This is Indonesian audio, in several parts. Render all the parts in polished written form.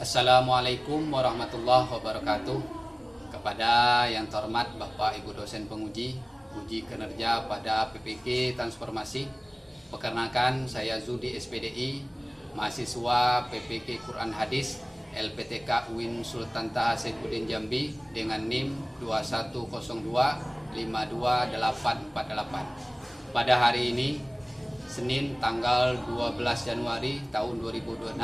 Assalamualaikum warahmatullahi wabarakatuh. Kepada yang terhormat Bapak Ibu dosen penguji uji kinerja pada PPK Transformasi, perkenalkan saya Zudi SPDI, mahasiswa PPK Quran Hadis LPTK UIN Sultan Taha Saifuddin Jambi dengan NIM 2102528848. Pada hari ini Senin tanggal 12 Januari tahun 2026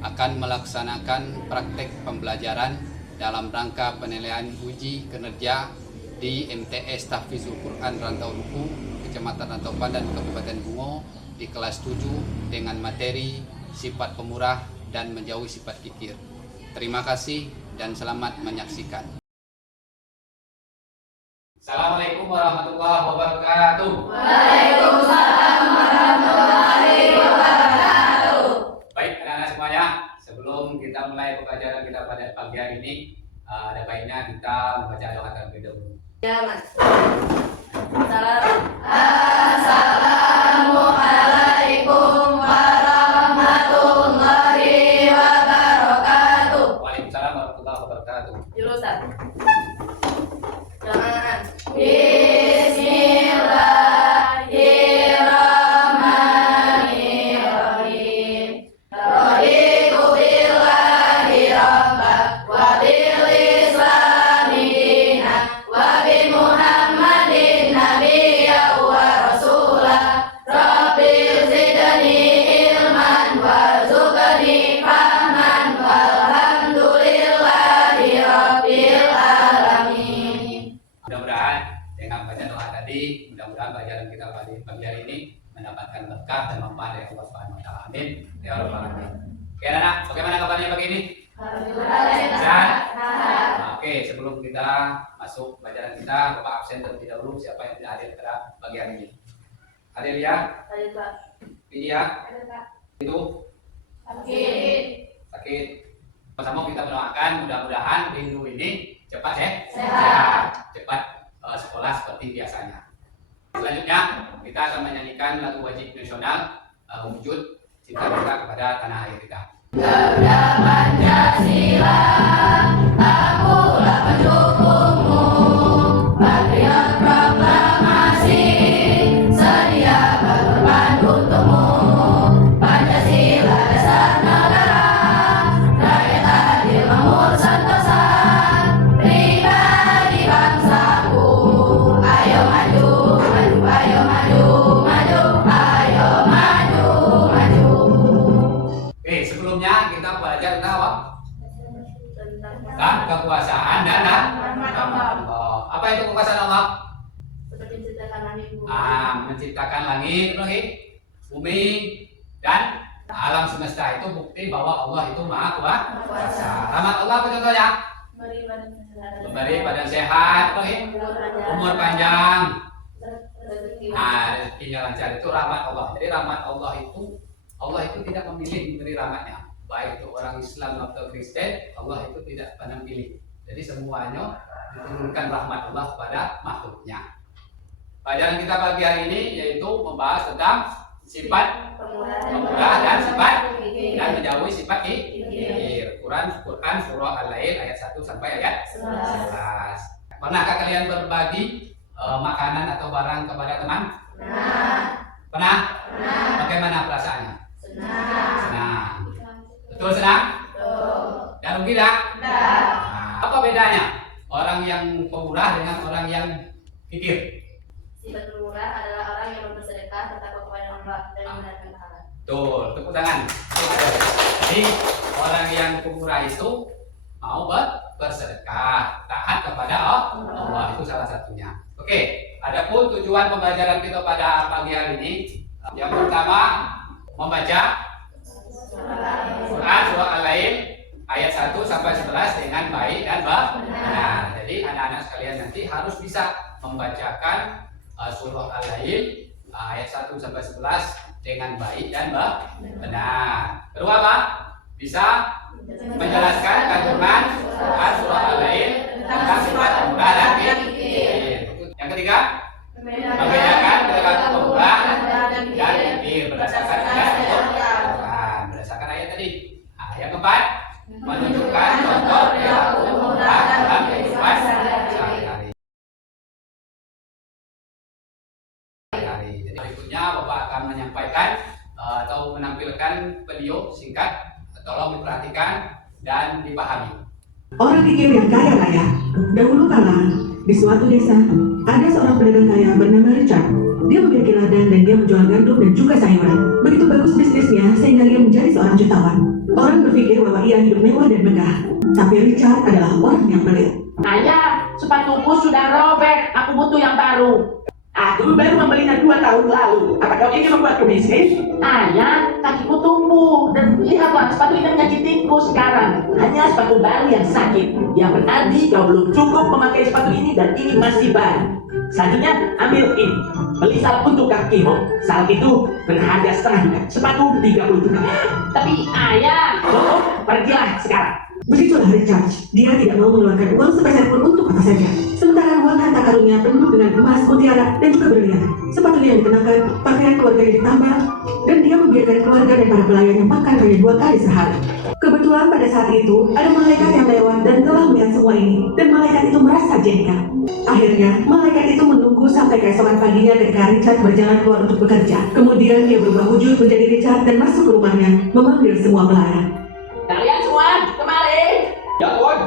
akan melaksanakan praktek pembelajaran dalam rangka penilaian uji kinerja di MTS Tahfizul Quran Rantau Luku, Kecamatan Rantau Pandan, Kabupaten Bungo di kelas 7 dengan materi sifat pemurah dan menjauhi sifat kikir. Terima kasih dan selamat menyaksikan. Assalamualaikum warahmatullahi wabarakatuh. Waalaikumsalam warahmatullahi wabarakatuh. Baik anak-anak semuanya, sebelum kita mulai pembelajaran kita pada pagi hari ini, ada baiknya kita membaca doa terlebih dahulu. Ya, Mas. Assalamualaikum warahmatullahi wabarakatuh. Waalaikumsalam warahmatullahi wabarakatuh. Jurusan. Jangan. Bismillahirrahmanirrahim. Raditu billahi rabba wa bil islami dina wa bi Muhammadin nabiyya wa rasula. Rabbil zidni ilman warzuqni fahman walhamdulillahi rabbil alamin. Mudah-mudahan dengan baca doa tadi, mudah-mudahan pelajaran kita pada pagi hari ini mendapatkan berkah dan manfaat dari Allah Subhanahu wa taala. Amin. Ya rabbal alamin. Oke, anak, bagaimana kabarnya pagi ini? Sehat? Oke, sebelum kita masuk pelajaran kita, Bapak absen terlebih dahulu. Siapa yang tidak hadir pada pagi hari ini? Hadir ya? Ini ya? Itu sakit. Sama kita mendoakan mudah-mudahan minggu ini cepat sehat, cepat sekolah seperti biasanya. Selanjutnya kita akan menyanyikan lagu wajib nasional wujud cinta kita kepada tanah air kita. Garuda Pancasila, akulah pendukungmu. Patriot proklamasi, sedia berkorban untukmu. Pancasila dasar negara, rakyat adil makmur sentosa. Pribadi bangsaku, ayo maju, maju, ayo maju, maju, ayo maju, maju. Oke, sebelumnya kita belajar tentang apa? Tentang kekuasaan dan Allah. Apa itu kekuasaan Allah? Seperti menciptakan langit bumi. Menciptakan langit, bumi, dan alam semesta. Itu bukti bahwa Allah itu maha kuasa. Rahmat Allah apa contohnya? Memberi badan sehat, umur panjang, rezekinya lancar. Itu rahmat Allah. Jadi rahmat Allah itu tidak memilih memberi rahmatnya. Baik itu orang Islam atau Kristen, Allah itu tidak pernah pilih. Jadi semuanya diturunkan rahmat Allah kepada makhluknya. Pelajaran kita pagi hari ini yaitu membahas tentang sifat pemurah dan sifat dan menjauhi sifat kikir. Quran surah Al-Lail ayat 1 sampai ayat 11. Pernahkah kalian berbagi makanan atau barang kepada teman? Pernah? Bagaimana perasaannya? Senang. Betul senang? Dan rugi tidak? Apa bedanya orang yang pemurah dengan orang yang kikir? Sifat pemurah adalah orang yang bersedekah bertakwa kepada Allah dan mengharapkan pahala. Betul, tepuk tangan. Jadi orang yang pemurah itu mau bersedekah, taat kepada Allah, itu salah satunya. Oke, adapun tujuan pembelajaran kita pada pagi hari ini, yang pertama membaca Quran surah Al-Lail ayat 1 sampai 11 dengan baik dan benar. Jadi anak-anak sekalian nanti harus bisa membacakan surah Al-Lail ayat 1 sampai 11 dengan baik dan benar. Kedua apa? Bisa menjelaskan kandungan surah Al-Lail tentang sifat pemurah dan kikir. Yang ketiga, membedakan antara pemurah dan kikir berdasarkan ayat Al-Quran. Berdasarkan ayat tadi. Yang keempat, tampilkan video singkat, tolong diperhatikan dan dipahami. Orang kikir yang kaya raya. Dahulu kala, di suatu desa, ada seorang pedagang kaya bernama Richard. Dia memiliki ladang dan dia menjual gandum dan juga sayuran. Begitu bagus bisnisnya sehingga dia menjadi seorang jutawan. Orang berpikir bahwa ia hidup mewah dan megah. Tapi Richard adalah orang yang pelit. Ayah, sepatuku sudah robek. Aku butuh yang baru. Aku baru membelinya 2 tahun lalu. Apa kau ingin membuatku miskin? Ayah, kakiku tumbuh. Dan lihatlah, sepatu ini menyakitiku sekarang. Hanya sepatu baru yang sakit. Yang berarti kau belum cukup memakai sepatu ini dan ini masih baru. Selanjutnya, ambil ini. Beli salep untuk kakimu. Salep itu berharga setengah juta. Sepatu 30 juta. Tapi ayah, Pergilah sekarang. Begitulah Richard. Dia tidak mau mengeluarkan uang sepeser pun untuk apa saja. Sementara uang harta karunnya penuh dengan emas, mutiara, dan juga berlian. Sepatunya yang dikenakan, pakaian keluarganya ditambah, dan dia membiarkan keluarga dan para pelayannya makan hanya 2 kali sehari. Kebetulan pada saat itu, ada malaikat yang lewat dan telah melihat semua ini, dan malaikat itu merasa jengkel. Akhirnya, malaikat itu menunggu sampai keesokan paginya ketika Richard berjalan keluar untuk bekerja. Kemudian dia berubah wujud menjadi Richard dan masuk ke rumahnya, memanggil semua pelayan. kalian semua kemari. Ya Tuhan.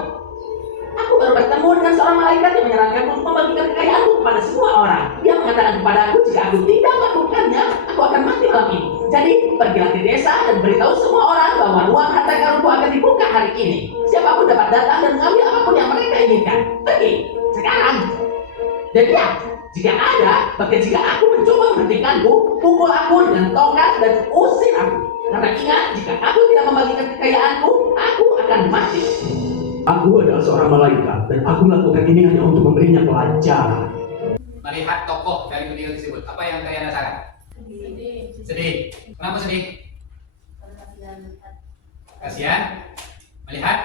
Aku baru bertemu dengan seorang malaikat yang menyarankanku untuk membagikan kekayaanku kepada semua orang. Dia mengatakan kepadaku jika aku tidak melakukannya, aku akan mati malam ini. Jadi pergilah ke desa dan beritahu semua orang bahwa ruang harta karunku akan dibuka hari ini. Siapapun dapat datang dan mengambil apapun yang mereka inginkan. Pergi sekarang. Dan ya, jika ada, bahkan jika aku mencoba menghentikanku, pukul aku dengan tongkat dan usir aku. Karena ingat, jika aku tidak membagikan kekayaanku, aku akan mati. Aku adalah seorang malaikat dan aku melakukan ini hanya untuk memberinya pelajaran. Melihat tokoh dari video tersebut, apa yang kalian rasakan? Sedih. Kenapa sedih? Kasihan melihat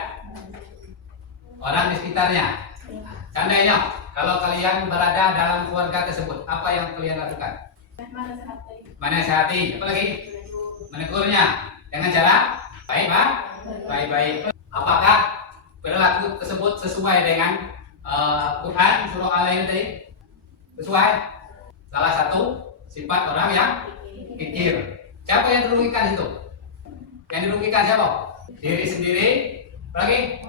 orang di sekitarnya. Seandainya kalau kalian berada dalam keluarga tersebut, apa yang kalian lakukan? Menasihati. Apa lagi? Menegurnya dengan cara baik, Pak. Baik-baik. Apakah perilaku tersebut sesuai dengan Quran surah Al-Ain tadi? Sesuai? Salah satu sifat orang yang kikir. Siapa yang dirugikan itu? Yang dirugikan siapa? Diri sendiri, lagi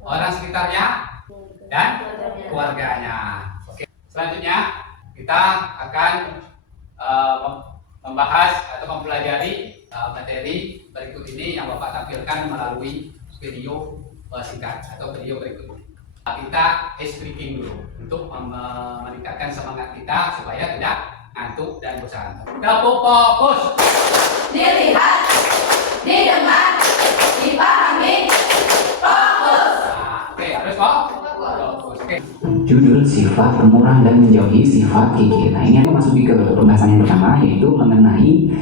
orang sekitarnya dan keluarganya. Oke. Selanjutnya kita akan membahas atau mempelajari materi berikut ini yang Bapak tampilkan melalui video singkat atau video berikut ini. Kita speaking dulu untuk meningkatkan semangat kita supaya tidak ngantuk dan bosan. Kita fokus. Dilihat, didengar, dipahami, fokus. Oke, harus fokus. Oke. Judul sifat pemurah dan menjauhi sifat kikir. Nah, ini aku masuki ke pembahasan yang pertama, yaitu mengenai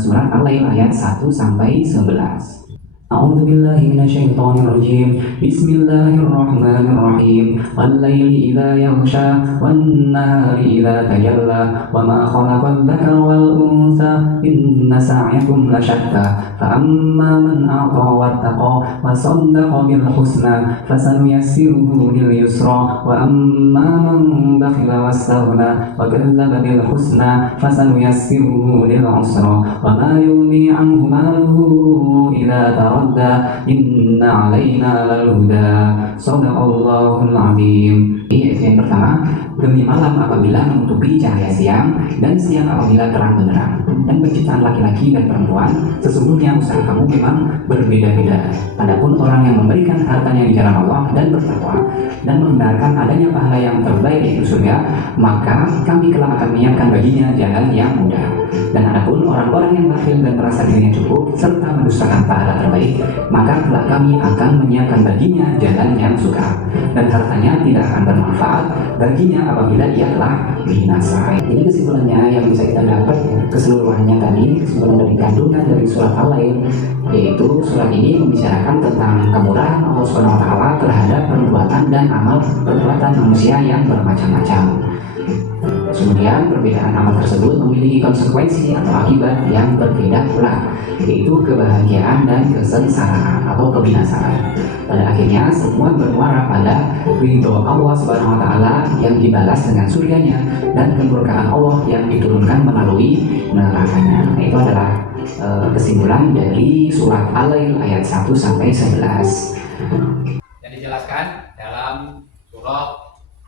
surat Al-Lail ayat 1 sampai 11. أعوذ بالله من الشيطان الرجيم بسم الله الرحمن الرحيم والليل إذا يغشى والنهار إذا تجلى وما خلق الذكر والأنثى إن سعيكم لشتى فأما من أعطى واتقى وصدق بالحسنى فسنيسره لليسرى وأما من بخل واستغنى وكذب بالحسنى فسنيسره للعسرى وما يغني عنه ماله إذا تردى Inna alaina lalhuda. Sadaqallahul azim. Ayat yang pertama, demi malam apabila menutupi cahaya siang dan siang apabila terang benderang. Dan penciptaan laki-laki dan perempuan, sesungguhnya usaha kamu memang berbeda-beda. Adapun orang yang memberikan hartanya di jalan Allah dan bertakwa dan membenarkan adanya pahala yang terbaik yaitu surga, maka kami kelak akan menyiapkan baginya jalan yang mudah. Dan adapun orang-orang yang bakhil dan merasa dirinya cukup serta mendustakan pahala terbaik, maka kelak kami akan menyiapkan baginya jalan yang sukar dan hartanya tidak akan bermanfaat baginya apabila ia telah binasa. Ini kesimpulannya yang bisa kita dapat keseluruhannya tadi, kesimpulan dari kandungan dari surat Al-Lail, yaitu surat ini membicarakan tentang kemurahan Allah SWT terhadap perbuatan dan amal perbuatan manusia yang bermacam-macam. Kemudian perbedaan amal tersebut memiliki konsekuensi atau akibat yang berbeda pula, yaitu kebahagiaan dan kesengsaraan atau kebinasaan. Pada akhirnya semua bermuara pada ridho Allah Subhanahu wa taala yang dibalas dengan surganya dan kemurkaan Allah yang diturunkan melalui nerakanya. Nah, itu adalah kesimpulan dari surat Al-Lail ayat 1 sampai 11. Yang dijelaskan dalam surah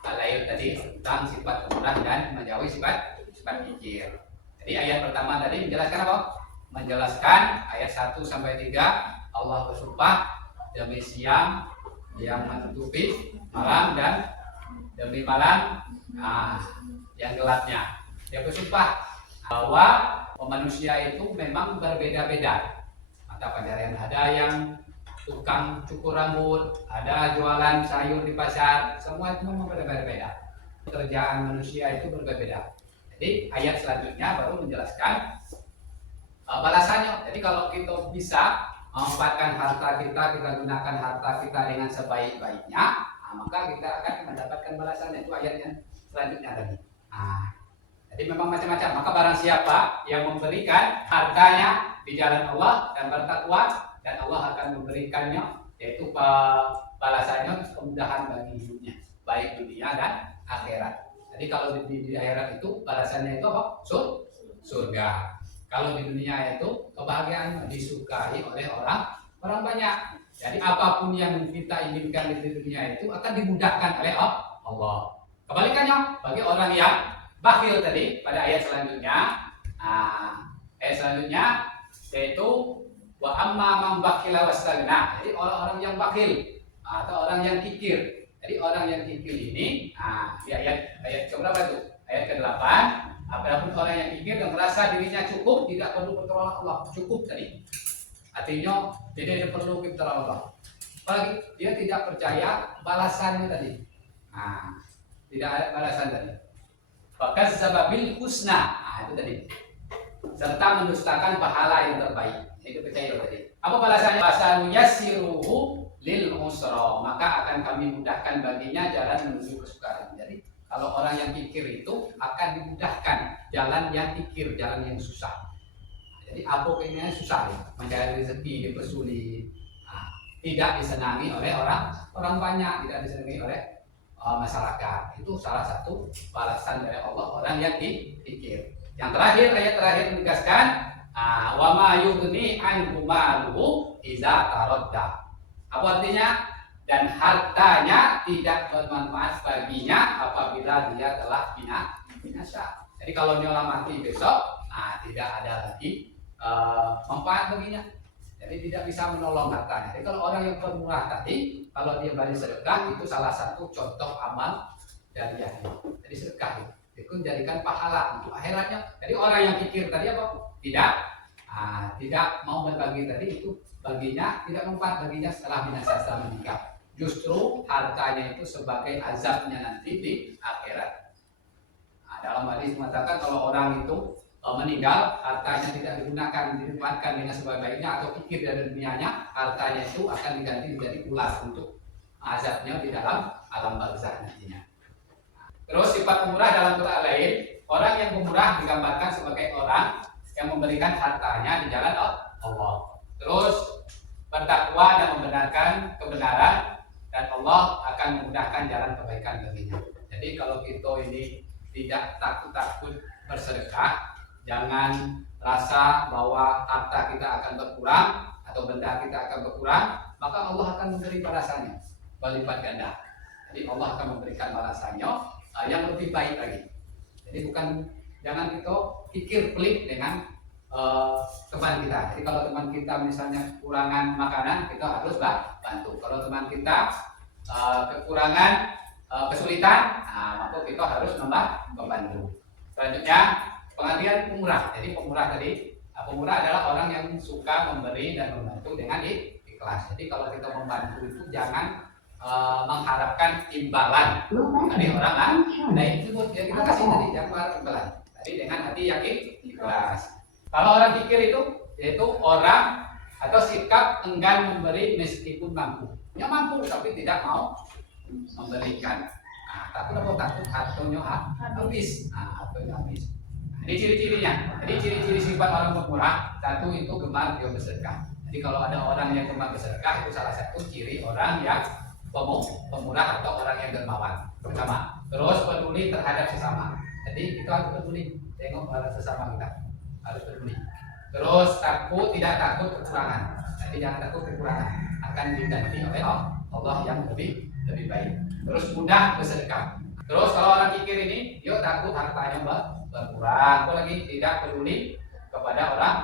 Al-Lail tadi tentang sifat pemurah dan menjauhi sifat kikir. Jadi ayat pertama tadi menjelaskan apa? Menjelaskan ayat 1 sampai 3 Allah bersumpah demi siang yang menutupi malam dan demi malam yang gelapnya. Dia bersumpah bahwa manusia itu memang berbeda-beda. Maka pencarian ada yang tukang cukur rambut, ada jualan sayur di pasar, semua itu memang berbeda-beda. Pekerjaan manusia itu berbeda. Jadi ayat selanjutnya baru menjelaskan balasannya. Jadi kalau kita bisa memanfaatkan harta kita gunakan harta kita dengan sebaik-baiknya, maka kita akan mendapatkan balasannya. Itu ayat yang selanjutnya tadi. Jadi memang macam-macam. Maka barang siapa yang memberikan hartanya di jalan Allah dan bertakwa, dan Allah akan memberikannya, yaitu balasannya kemudahan bagi hidupnya, baik dunia dan akhirat. Jadi kalau di akhirat itu balasannya itu apa? Surga. Kalau di dunia itu kebahagiaan disukai oleh orang banyak. Jadi apapun yang kita inginkan di dunia itu akan dimudahkan oleh Allah. Kebalikannya bagi orang yang bakhil tadi pada ayat selanjutnya, yaitu wa amma man bakhila wastaghna. Jadi orang-orang yang bakhil atau orang yang kikir. Jadi orang yang kikir ini, di ayat keberapa itu? Ayat ke-8. Apapun orang yang kikir dan merasa dirinya cukup, tidak perlu pertolongan Allah, cukup tadi. Artinya tidak perlu pertolongan Allah. Apalagi dia tidak percaya balasannya tadi. Tidak ada balasan tadi. Bahkan sababil husna, itu tadi. Serta mendustakan pahala yang terbaik. Itu percaya tadi. Apa balasannya? Fasanuyassiruhu lil usra, maka akan kami mudahkan baginya jalan menuju kesukaran. Jadi kalau orang yang kikir itu akan dimudahkan jalan yang kikir, jalan yang susah. Jadi apa ini susah ya? Mencari rezeki dipersulit, tidak disenangi oleh orang banyak, tidak disenangi oleh masyarakat. Itu salah satu balasan dari Allah orang yang kikir. Yang terakhir, ayat terakhir menegaskan wa ma yughni anhu maluhu idza taradda. Apa artinya? Dan hartanya tidak bermanfaat baginya apabila dia telah binasa. Jadi kalau dia mati besok, tidak ada lagi manfaat baginya. Jadi tidak bisa menolong hartanya. Jadi kalau orang yang pemurah tadi, kalau dia beri sedekah, itu salah satu contoh amal jariah. Jadi sedekah itu menjadikan pahala untuk akhiratnya. Jadi orang yang kikir tadi apa? Tidak mau berbagi tadi, itu baginya tidak manfaat baginya setelah binasa, setelah menikah. Justru hartanya itu sebagai azabnya nanti di akhirat. Dalam hadis mengatakan kalau orang itu meninggal, hartanya tidak digunakan, dimanfaatkan dengan sebaik-baiknya atau kikir dari dunianya, hartanya itu akan diganti menjadi ular untuk azabnya di dalam alam barzakh nantinya. Terus sifat pemurah dalam Quran lain, orang yang pemurah digambarkan sebagai orang yang memberikan hartanya di jalan Allah. Terus bertakwa dan membenarkan kebenaran, dan Allah akan memudahkan jalan kebaikan baginya. Jadi kalau kita ini tidak takut bersedekah, jangan rasa bahwa harta kita akan berkurang atau benda kita akan berkurang, maka Allah akan memberi balasannya berlipat ganda. Jadi Allah akan memberikan balasannya yang lebih baik lagi. Jadi jangan kita pikir pelit dengan teman kita. Jadi kalau teman kita misalnya kekurangan makanan, kita harus bantu. Kalau teman kita kekurangan kesulitan, maka kita harus membantu. Selanjutnya pengertian pemurah. Jadi pemurah tadi, pemurah adalah orang yang suka memberi dan membantu dengan ikhlas. Jadi kalau kita membantu itu jangan mengharapkan imbalan dari orang lain. Nah itu ya kita kasih tadi, jangan mengharapkan imbalan. Tadi dengan hati yakin ikhlas. Kalau orang kikir itu yaitu orang atau sikap enggan memberi meskipun mampu. Ya mampu tapi tidak mau memberikan. Takut hartanya habis. Hartanya habis. Ini ciri-cirinya. Jadi ciri-ciri sifat orang pemurah, satu itu gemar dia bersedekah. Jadi kalau ada orang yang gemar bersedekah, itu salah satu ciri orang yang pemurah atau orang yang dermawan. Pertama, terus peduli terhadap sesama. Jadi kita harus peduli, tengok pada sesama kita, harus peduli. Terus tidak takut kekurangan. Jadi jangan takut kekurangan, akan diganti oleh Allah yang lebih baik. Terus mudah bersedekah. Terus kalau orang kikir ini, dia takut hartanya berkurang, apalagi tidak peduli kepada orang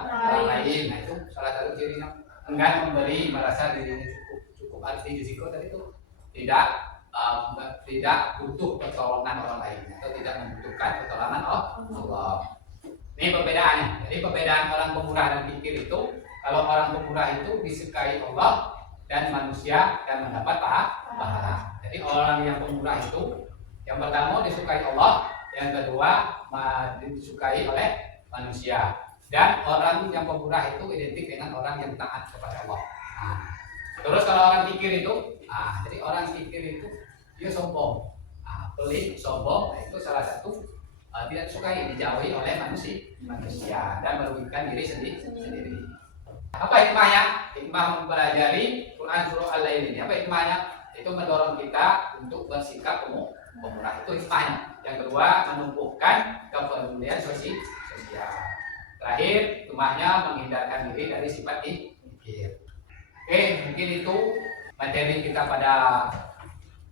lain. Nah itu salah satu cirinya. Enggan memberi, merasa dirinya cukup. Arti risiko tadi itu tidak butuh pertolongan orang lain atau tidak membutuhkan pertolongan Allah. Ini perbedaannya. Jadi perbedaan orang pemurah dan kikir itu, kalau orang pemurah itu disukai Allah dan manusia dan mendapat pahala. Jadi orang yang pemurah itu, yang pertama disukai Allah, yang kedua disukai oleh manusia. Dan orang yang pemurah itu identik dengan orang yang taat kepada Allah. Nah, terus kalau orang kikir itu, jadi orang kikir itu dia sombong, pelit, sombong. Nah, itu salah satu tidak disukai, dijauhi oleh manusia dan merugikan diri sendiri. Apa hikmahnya? Hikmah mempelajari Quran surah Al-Lail ini. Apa hikmahnya? Itu mendorong kita untuk bersikap pemurah. Itu hikmahnya. Yang kedua, menumbuhkan kepedulian sosial. Terakhir, hikmahnya menghindarkan diri dari sifat kikir. Oke, mungkin itu materi kita pada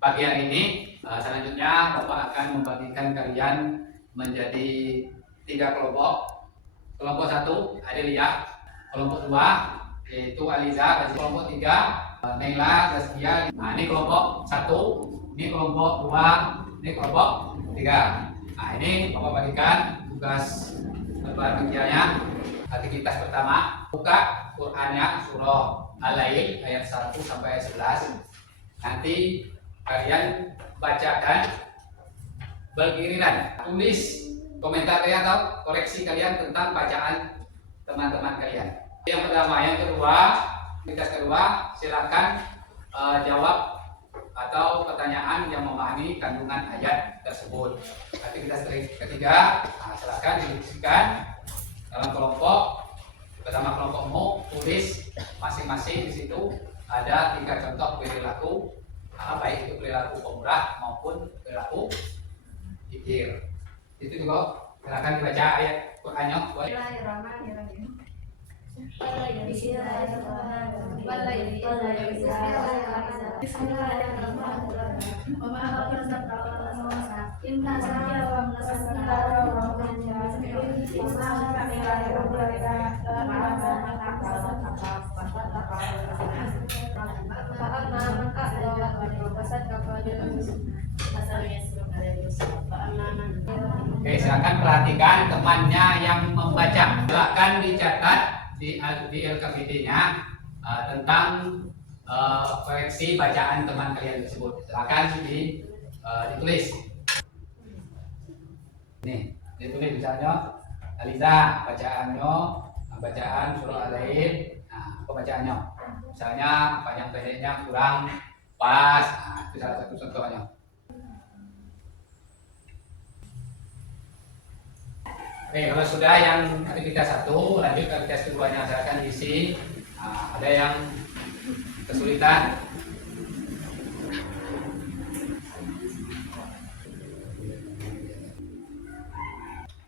pagi hari ini. Selanjutnya Bapak akan membagikan kalian menjadi 3 kelompok. Kelompok 1 Adelia, kelompok 2 yaitu Aliza, kelompok 3 Naila, Zaskia. Nah, ini kelompok 1, ini kelompok 2, ini kelompok 3. Nah, ini Bapak bagikan tugas kerjanya. Aktivitas pertama, buka Qur'annya surah Al-Lail ayat 1 sampai 11. Nanti kalian bacakan bergiliran, tulis komentar kalian atau koreksi kalian tentang bacaan teman-teman kalian. Yang pertama, yang kedua, aktivitas kedua, silakan jawab atau pertanyaan yang memahami kandungan ayat tersebut. Aktivitas ketiga, silakan didiskusikan dalam kelompok. Pertama kelompokmu tulis masing-masing, di situ ada 3 contoh perilaku, baik itu perilaku pemurah maupun perilaku kikir. Itu juga silakan dibaca ayat Qur'annya. Bismillahirrahmanirrahim. Oke, silakan perhatikan temannya yang membaca. Silakan dicatat di LKPD-nya tentang koreksi bacaan teman kalian tersebut. Silakan ditulis. Nih, ditulis misalnya Aliza bacaan surah Al-Lail. Nah, pembacaannya. Misalnya panjang pendeknya kurang pas. Nah, itu salah satu contohnya. Oke, kalau sudah yang aktivitas 1, lanjut aktivitas keduanya, silakan diisi. Ada yang kesulitan?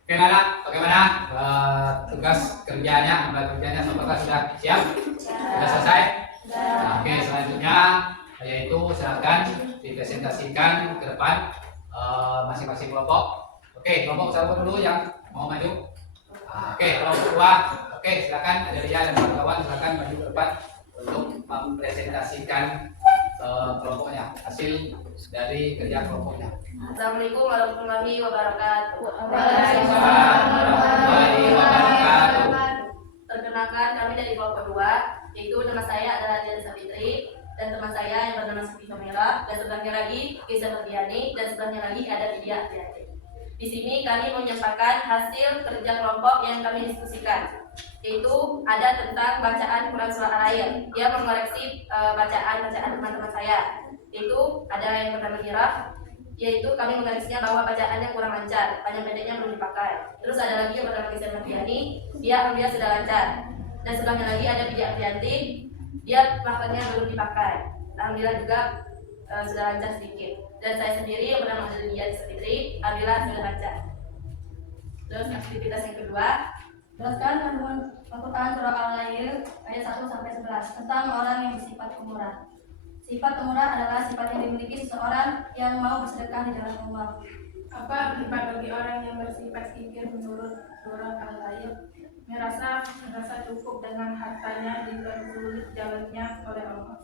Oke, Nana, bagaimana tugas kerjanya? Apakah sudah siap? Sudah selesai? Oke, selanjutnya yaitu silakan dipresentasikan ke depan masing-masing kelompok. Oke, kelompok 1 dulu yang mau maju. Oke, kelompok 2. Oke, silakan ada Ria dan kawan-kawan, silakan maju ke depan untuk mempresentasikan kelompoknya, hasil dari kerja kelompoknya. Assalamualaikum warahmatullahi wabarakatuh. Waalaikumsalam warahmatullahi wabarakatuh. Perkenalkan, kami dari kelompok 2, yaitu nama saya adalah Dian Sapitri dan teman saya yang bernama Siti Kamila, dan sebelahnya lagi Gisa Ferdiani, dan sebelahnya lagi ada Vidya Apriati. Di sini kami menyampaikan hasil kerja kelompok yang kami diskusikan, yaitu ada tentang bacaan Quran surah Al-Lail. Dia mengoreksi bacaan teman-teman saya, yaitu ada yang pertama kiraf, yaitu kami mengoreksinya bahwa bacaannya kurang lancar, panjang pendeknya belum dipakai. Terus ada lagi yang bernama Gisa Ferdiani, dia alhamdulillah sudah lancar. Dan sebelahnya lagi ada Vidya Aprianti, dia maknanya belum dipakai, alhamdulillah juga sudah lancar sedikit. Dan saya sendiri yang bernama Adelia Fitri, alhamdulillah sudah lancar. Terus aktivitas yang kedua, jelaskan kandungan Al-Quran Surah Al-Lail ayat 1 sampai 11 tentang orang yang bersifat pemurah. Sifat pemurah adalah sifat yang dimiliki seseorang yang mau bersedekah di jalan Allah. Apa akibat bagi orang yang bersifat kikir menurut surah Al-Lail? Merasa cukup dengan hartanya dipersulit jalannya oleh Allah.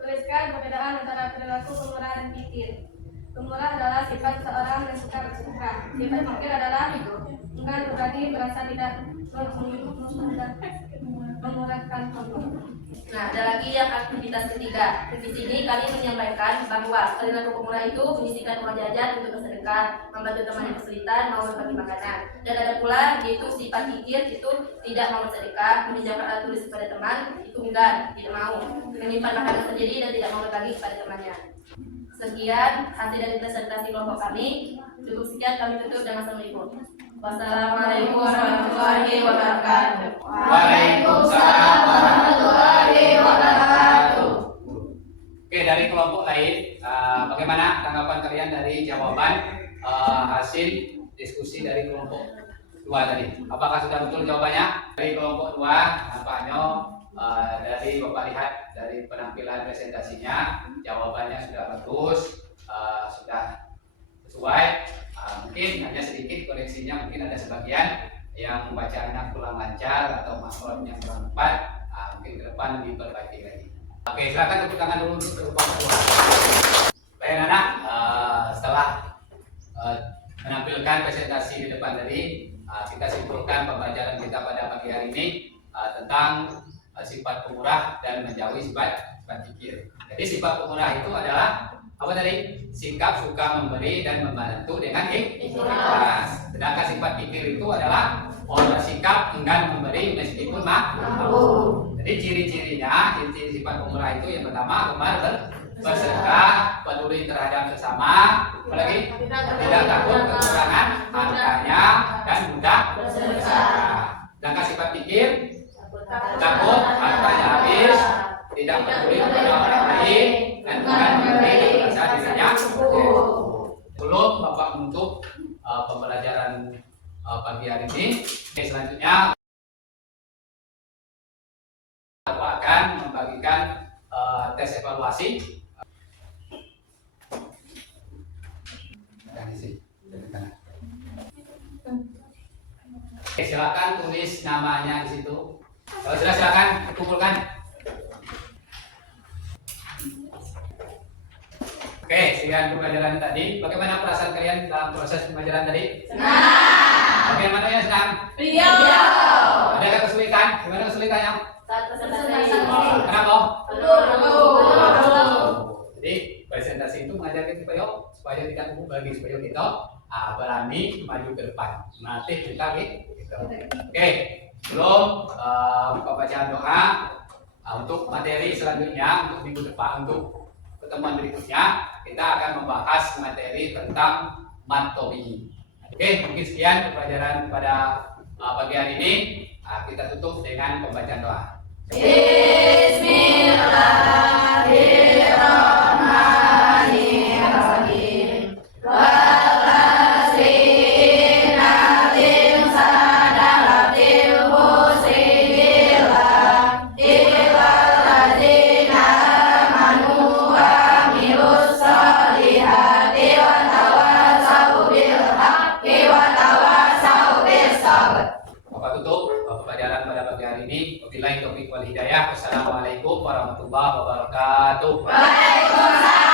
Tuliskan perbedaan antara perilaku pemurah dan kikir. Pemurah adalah sifat seorang yang suka bersedekah. Sifat kikir adalah enggan berani merasa tidak mengurangkan Allah. Nah, ada lagi yang aktivitas ketiga. Di sini kami menyampaikan bahwa perilaku pemurah itu menyisihkan uang jajan untuk bersedekah, membantu teman yang kesulitan, mau berbagi makanan. Dan ada pula yaitu sifat kikir itu tidak mau bersedekah, meminjamkan alat tulis kepada teman, itu enggan, tidak mau, menyimpan makanan sendiri dan tidak mau berbagi kepada temannya. Sekian hasil dari presentasi kelompok kami. Cukup sekian, kami tutup dengan assalamualaikum. Wassalamualaikum warahmatullahi wabarakatuh. Waalaikumsalam warahmatullahi wabarakatuh. Oke, dari kelompok lain, bagaimana tanggapan kalian dari jawaban hasil diskusi dari kelompok 2 tadi? Apakah sudah betul jawabannya? Dari kelompok 2, nampaknya dari Bapak lihat dari penampilan presentasinya, jawabannya sudah bagus, sudah sesuai. Mungkin hanya sedikit koreksinya, mungkin ada sebagian yang membacanya kurang lancar atau maksudnya kurang tepat, mungkin ke depan diperbaiki lagi. Oke, silakan tepuk tangan dulu untuk kelompok 2. Baik anak, setelah menampilkan presentasi di depan tadi, kita simpulkan pembelajaran kita pada pagi hari ini tentang sifat pemurah dan menjauhi sifat kikir. Jadi sifat pemurah itu adalah apa tadi? Sikap suka memberi dan membantu dengan ikhlas. Sedangkan sifat kikir itu adalah orang sikap enggan memberi meskipun mampu. Jadi ciri-cirinya, ciri sifat pemurah itu yang pertama gemar bersedekah, peduli terhadap sesama, apalagi tidak takut kekurangan hartanya dan mudah bersedekah. Sedangkan sifat kikir takut hartanya habis, tidak peduli kepada orang lain dan bukan memberi merasa dirinya cukup. Belum Bapak menutup pembelajaran pagi hari ini. Selanjutnya Bapak akan membagikan tes evaluasi. Oke, silakan tulis namanya di situ. Kalau sudah silakan kumpulkan. Oke, sekian pembelajaran tadi. Bagaimana perasaan kalian dalam proses pembelajaran tadi? Senang. Bagaimana yang senang? Beliau. Adakah kesulitan? Gimana kesulitannya? Kenapa? Jadi presentasi itu mengajarkan supaya tidak bagi supaya kita berani maju ke depan. Nanti kita gitu. Oke, belum pembacaan doa untuk materi selanjutnya untuk minggu depan, untuk pertemuan berikutnya kita akan membahas materi tentang matobi. Oke, mungkin sekian pembelajaran pada pagi hari ini. Kita tutup dengan pembacaan doa. Bismillahirrahmanirrahim. Bapak tutup pembelajaran pada pagi hari ini. Wabillahi taufiq wal hidayah. Wassalamualaikum warahmatullahi wabarakatuh. Waalaikumsalam.